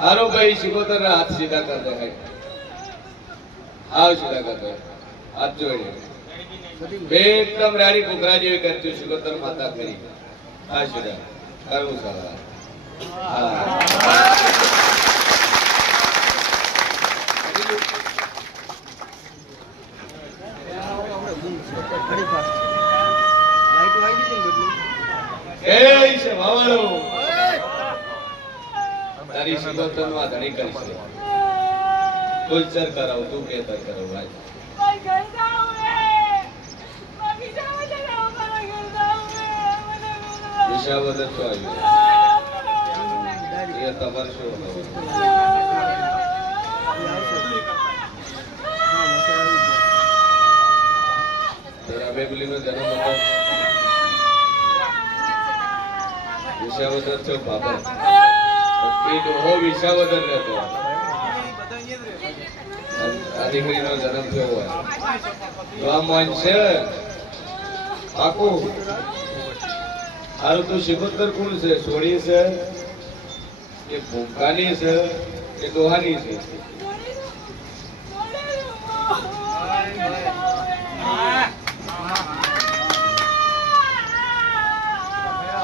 हारो भाई शिकोतर हाथ सीधा कर दे है आओ सीधा कर दे हाथ जोड़े एकदम रारी कुकरा जेवी करती शिकोतर माता करी आ सीधा करू साला ए से भावालो तारी शिकोतर માં ધણી કરશે કુલચર કરાવ તું કેતર કરાવ ભાઈ ભાઈ ઘર જાવ એ મમ્મી જાવ જરા મારા ઘર જાવ મને વિશાવદર તો આવ્યો એ તમાર શું તેરા બેબલીનો જન્મ હતો વિશાવદર છો બાબા એ ડોહો વિશાવદર રહેતો આ દીકરીનો જન્મ થયો હોય તો આ મોન છે પાકું હારું તું શિકોતર કોણ છે સોળી છે કે ભૂમકાની છે કે દોહાની છે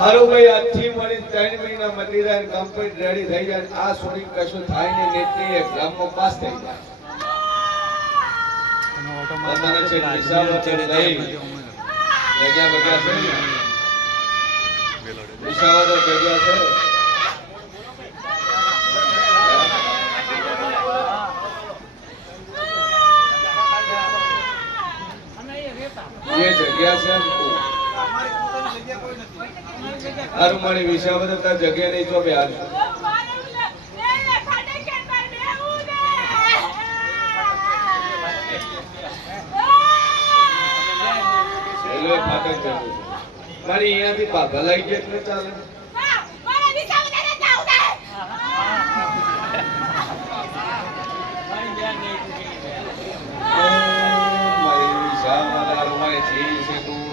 હારું ભાઈ આજથી મળી 3 મહિના મટી જાય કમ્પ્લીટ રેડી થઈ જાય આ સોળી કશું થાય ને નેટની એક્ઝામમાં પાસ થઈ જાય બધાને છે વિશાવદર લઈ જગ્યા બગ્યા છે વિશાવદર જગ્યા છે ये जगह से हमको हर मणि विशावદર ता जगह नहीं तो बिहार રેલવે ફાટક જવું મારી અહીંયાથી પાગલ આવી જાય એટલે ચાલે મારા વિશાવદર જાવ દે મારી વિશાવદર માં જી છે તું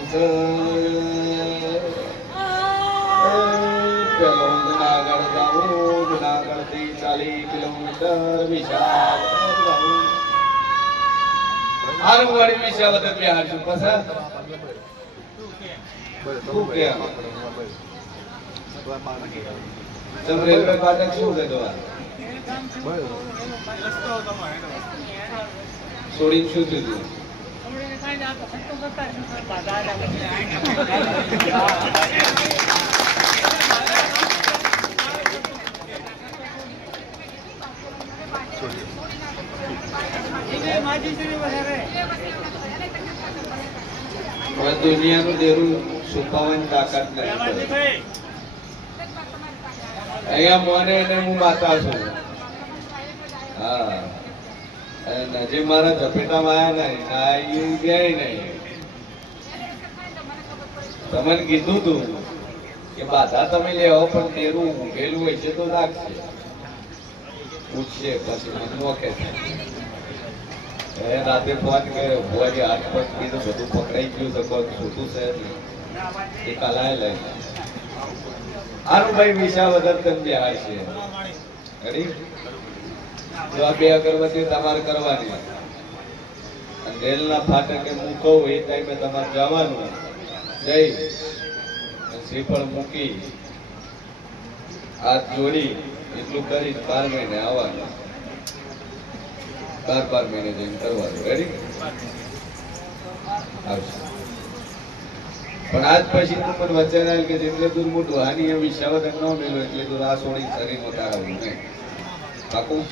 પેલો જુનાગઢ જાઉં જુનાગઢ થી 40 કિલોમીટર વિશાવદર જાઉં હારું વાળી વિશાવદર બિહાર છું પસા તું કે તમ રેલવે ફાટક શું છે દવા છોડીને શું થયું દુનિયાનું દેરું છુપાવવાની તાકાત નથી અહીંયા મોને એને હું માતા છું હા જે મારા ઝપેટામાં આયા નહીં ગયા નહીં તમને કીધું તું કે બાધા તમે લેવો પણ દેરું ઊંઘેલું હોય છે તો લાગશે પૂછશે પછી મને નો કે રાતે ફોન કર્યો ભુવાજી હાથ પગ કીધું બધું પકડાઈ ગયું છે કોઈ છૂટું છે એ કલાય લઈ હારું ભાઈ વિશાવદર તમે બિહાર છે રેડી જો આ 2 અગરબત્તી તમારે કરવાની રેલના ફાટકે હું કહું એ ટાઈમે તમારે જવાનું જઈ શ્રીફળ મૂકી હાથ જોડી એટલું કરી 12 મહિને આવવાનું 12 મહિને જઈને કરવાનું રેડી આવશે પણ આજ પછી તું પણ વચ્ચે ના કે જેટલે દૂર મોટું હાની એ વિશાવદર ન મેળવો એટલે દૂર આ સોળી શરીરમાં તાળવું નહીં પાકું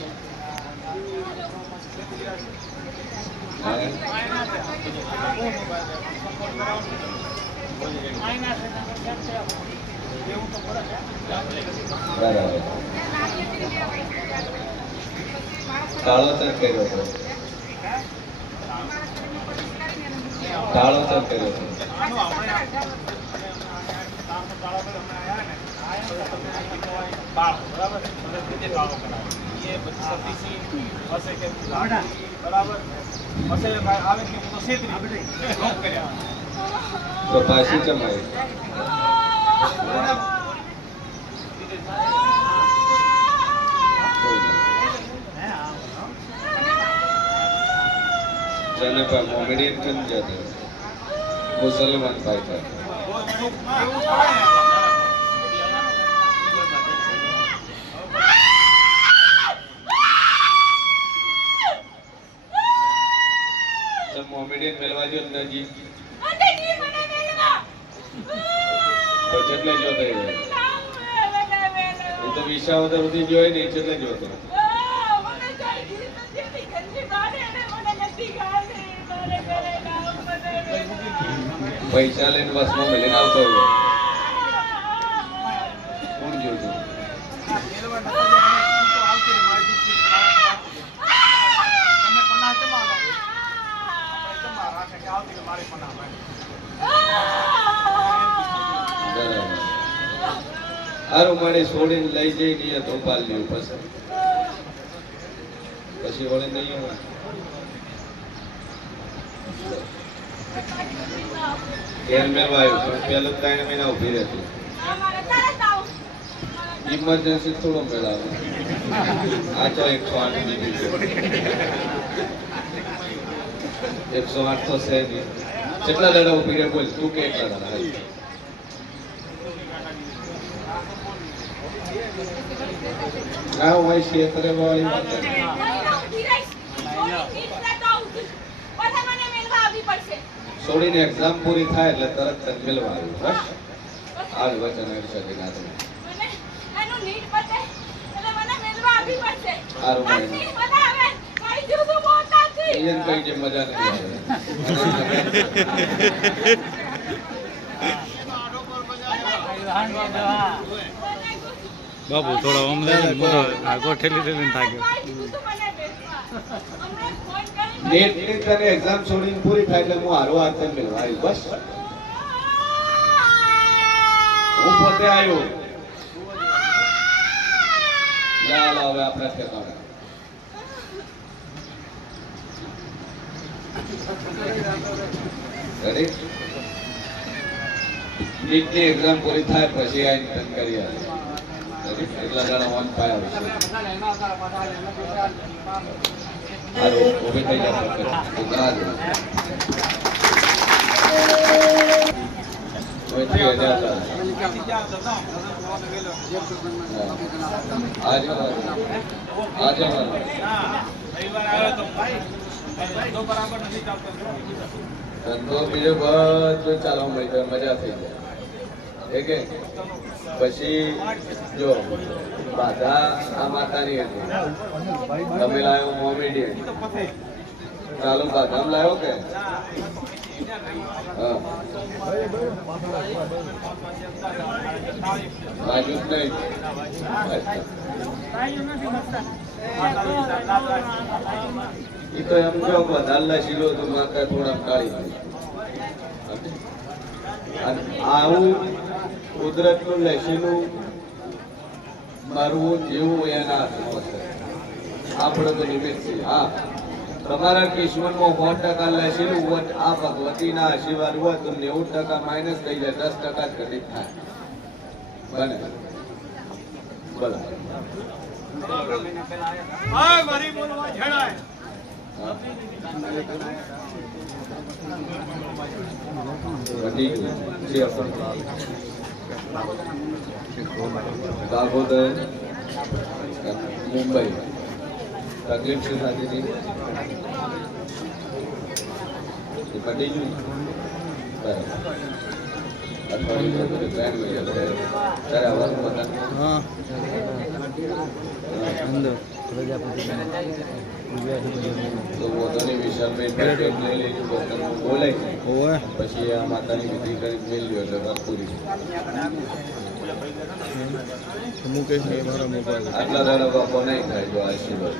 તાળોતર કર્યો હતો તાળોતર કર્યો હતો તો પાછી ચમાઈ અને મોમેડિયન કેમ જતો મુસલમાન ફાઈટર મોમેડિયન મેળવા જો અંદાજી તો જેટલે જોતો એ તો વિસાવદર સુધી જોઈ નહીં એટલે જોતો પૈસા લઈને બસમાં મળીને આવતો હોય કોણ જોતું હારું મારે છોડીને લઈ જઈ નહીં તો પાલ લેવું પછી વળે નહીં ઘેર મેળવા આવ્યું પણ પેલું 3 મહિના ઉભી રહેતી ઇમરજન્સી થોડો મેળાવે આ તો 108 ની 108 તો છે નહીં કેટલા દાડા ઉભી રહે બોલ તું કે કેટલા દાડા ના હોય છે કરે વાળી વાત છોડીને એક્ઝામ પૂરી થાય એટલે તરત તક મેળવા આવ્યું બસ આવ વચન આવી ના તમે કઈ જે મજા નથી બાબુ થોડો આગો ઠેલી થાક્યો નેટ ની તને એક્ઝામ છોડીને પૂરી થાય એટલે હું હારો હાથ મેળવા આવ્યું બસ હું પોતે આવ્યો ચાલો હવે આપણે ઠેકાણા રેડી નીટ ની એક્ઝામ પૂરી થાય પછી આ ઇન્ટર્ન કરી આવે એટલા જણા વન પાય આવશે હાલો ઉભી થઈ જાય ધંધો બીજો બધું ચાલવા મળ્યો મજા થઈ જાય કે પછી જો બાધા આ માતાની હતી તમે લાવ્યો મોમેડિયન ચાલો બાધામ લાવ્યો કે બાજુ જ નહીં એ તો એમ જો વધારલા શીલો તો માતા થોડા કાઢી આવું કુદરતનું લસીનું મારવું જેવું એના આપણે તો નિમિત્ત છે હા તમારા કિસ્મતમાં 100% લસીનું હોત આ ભગવતીના આશીર્વાદ હોત તો 90% માઇનસ થઈ જાય 10% જ ઘટિત થાય બને બોલો મારી બોલવા છેડાય દાહોદર મુંબઈ તકલીફ શું થતી હતી એ પતી ગયું બરાબર અઠવાડિયું ટ્રેન મળી જશે ત્યારે આવવાનું બધા તો પોતાની વિશાલભાઈ પેકેટ લઈ લઈને પોતાનું બોલાય પછી આ માતાની વિધિ કરી મેળ લ્યો એટલે વાત પૂરી આટલા દાડા બાપો નહીં થાય જો આશીર્વાદ